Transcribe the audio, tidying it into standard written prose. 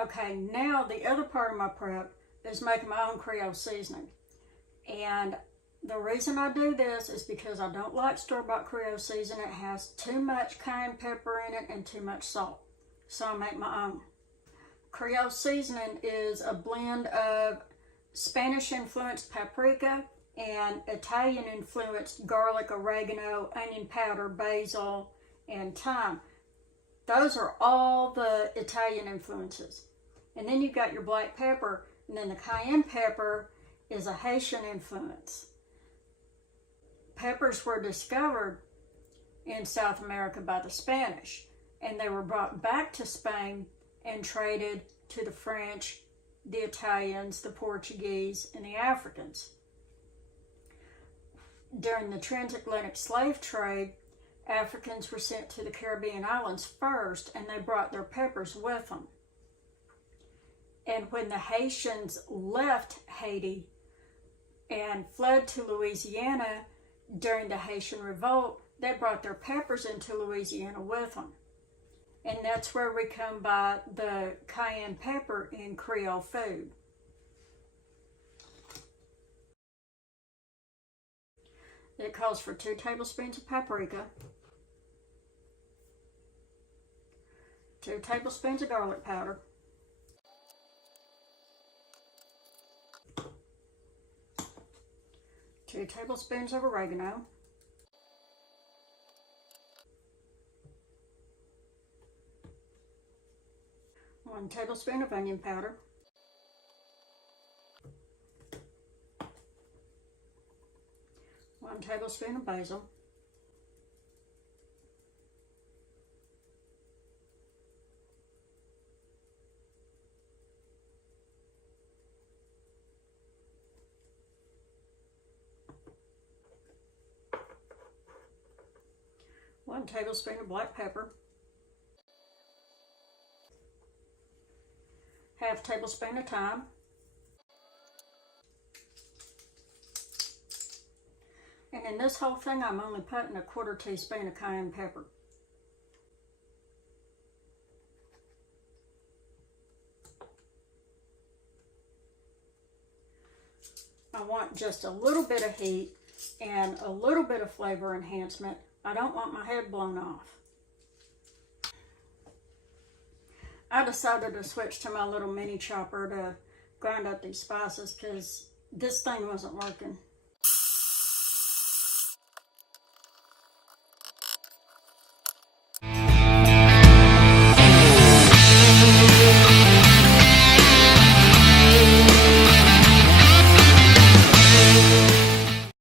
Okay, now the other part of my prep is making my own Creole seasoning. And the reason I do this is because I don't like store-bought Creole seasoning. It has too much cayenne pepper in it and too much salt. So I make my own. Creole seasoning is a blend of Spanish-influenced paprika and Italian-influenced garlic, oregano, onion powder, basil, and thyme. Those are all the Italian influences. And then you've got your black pepper, and then the cayenne pepper is a Haitian influence. Peppers were discovered in South America by the Spanish, and they were brought back to Spain and traded to the French, the Italians, the Portuguese, and the Africans. During the transatlantic slave trade, Africans were sent to the Caribbean islands first, and they brought their peppers with them. And when the Haitians left Haiti and fled to Louisiana during the Haitian Revolt, they brought their peppers into Louisiana with them. And that's where we come by the cayenne pepper in Creole food. It calls for 2 tablespoons of paprika, 2 tablespoons of garlic powder, 2 tablespoons of oregano, 1 tablespoon of onion powder, 1 tablespoon of basil, 1 tablespoon of black pepper, 1/2 tablespoon of thyme, and in this whole thing I'm only putting a 1/4 teaspoon of cayenne pepper. I want just a little bit of heat and a little bit of flavor enhancement. I don't want my head blown off. I decided to switch to my little mini chopper to grind up these spices because this thing wasn't working.